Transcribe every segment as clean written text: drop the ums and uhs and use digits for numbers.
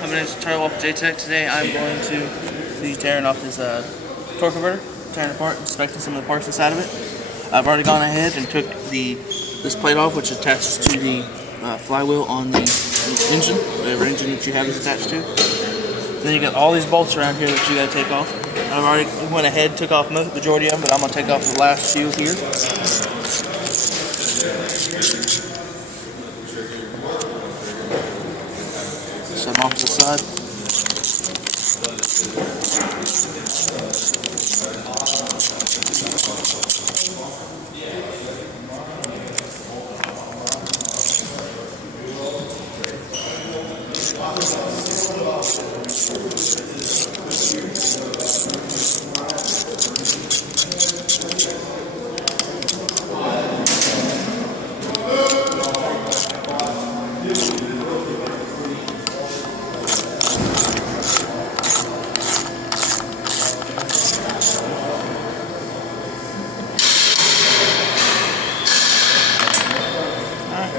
My name is Tyler Walker J-Tech. Today I'm going to be tearing off this torque converter, tearing it apart, inspecting some of the parts inside of it. I've already gone ahead and took this plate off, which attaches to the flywheel on the engine, whatever engine that you have is attached to. Then you got all these bolts around here that you got to take off. I've already went ahead and took off the majority of them, but I'm going to take off the last few here. Set them off to the side.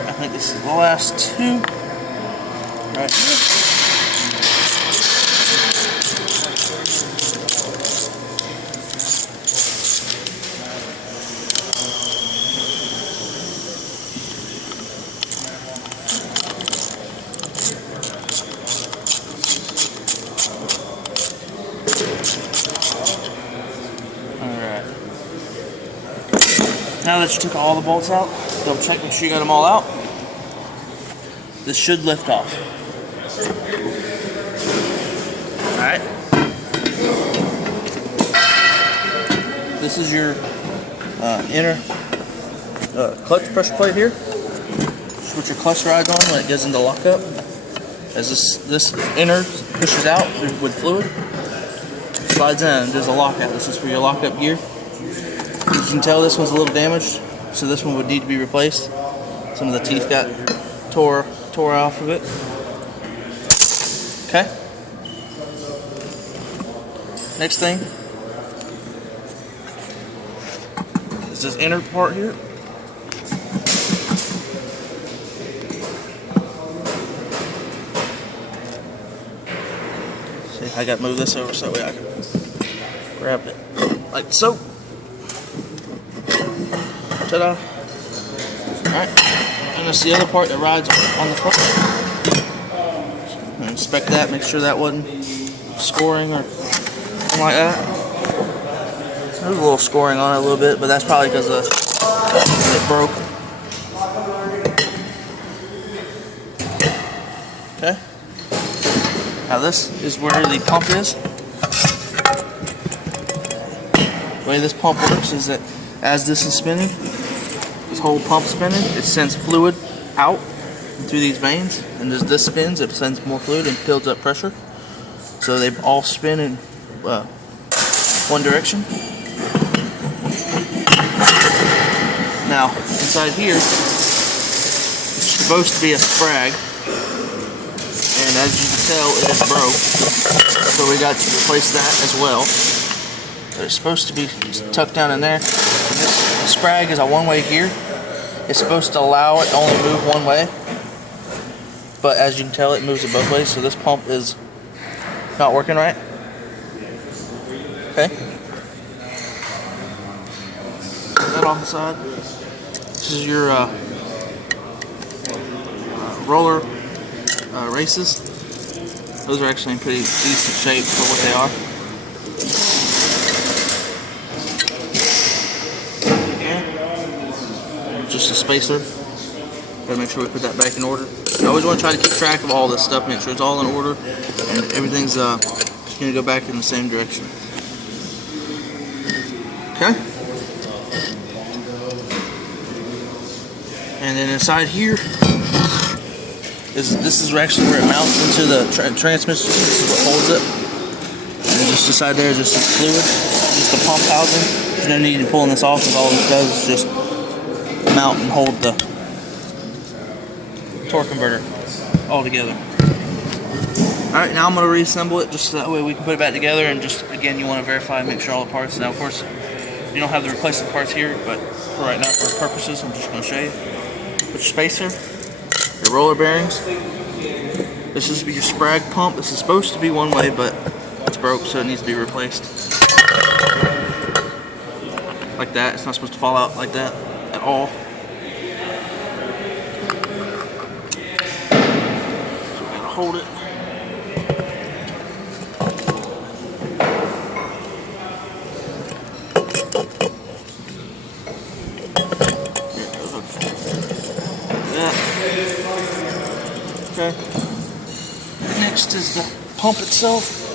I think this is the last two right here. Alright. Now that you took all the bolts out, double check, make sure you got them all out. This should lift off. Alright. This is your inner clutch pressure plate here. Just put your clutch rides on when it goes into lockup. As this inner pushes out with fluid, slides in, there's a lockout. This is for your lockup gear. As you can tell, this one's a little damaged, so this one would need to be replaced. Some of the teeth got tore off of it. Okay. Next thing is this inner part here. See, I got to move this over so that way I can grab it like so. Ta-da! Alright, and that's the other part that rides on the front. Inspect that, make sure that wasn't scoring or anything like that. There's a little scoring on it a little bit, but that's probably because it broke. Okay. Now this is where the pump is. The way this pump works is that as this is spinning, this whole pump spinning, it sends fluid out through these veins, and as this spins, it sends more fluid and builds up pressure. So they all spin in one direction. Now, inside here, it's supposed to be a sprag, and as you can tell, it is broke. So we got to replace that as well. So it's supposed to be tucked down in there. This sprag is a one-way gear. It's supposed to allow it to only move one way, but as you can tell, it moves it both ways, so this pump is not working right. Okay. Put that off the side. This is your roller races. Those are actually in pretty decent shape for what they are. Just a spacer. Gotta make sure we put that back in order. I always want to try to keep track of all this stuff, make sure it's all in order and everything's gonna go back in the same direction. Okay. And then inside here this is actually where it mounts into the transmission. This is what holds it. And just inside there is just some fluid, just a pump housing. There's no need in pulling this off, because all this does is just mount and hold the torque converter all together. Alright, now I'm going to reassemble it just so that way we can put it back together, and just again you want to verify and make sure all the parts. Now of course you don't have the replacement parts here, but for right now, for purposes, I'm just going to show you. Put your spacer, your roller bearings, This is your Sprag pump. This is supposed to be one way, but it's broke, so it needs to be replaced. Like that. It's not supposed to fall out like that at all. So we gotta hold it. Okay. Next is the pump itself.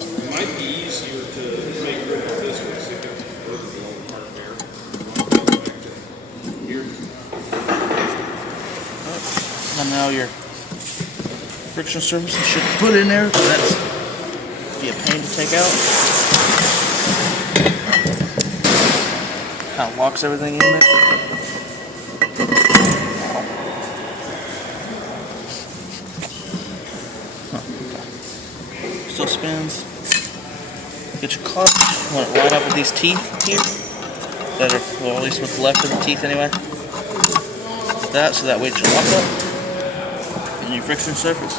It might be easier to make rid of this one so you can put the old part there. Back to here. And now your friction surface should put in there. That's be a pain to take out. Kind of locks everything in there. Still spins. Get your clutch. You want it right up with these teeth here. That are, well, at least what's left of the teeth anyway. That, so that way it should lock up. And your friction surface.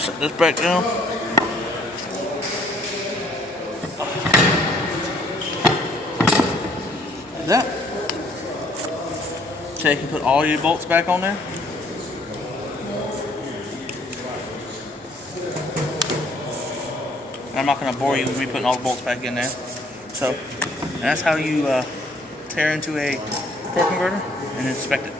Set this back down. Like that. So you can put all your bolts back on there. I'm not going to bore you with me putting all the bolts back in there. So, and that's how you tear into a torque converter and inspect it.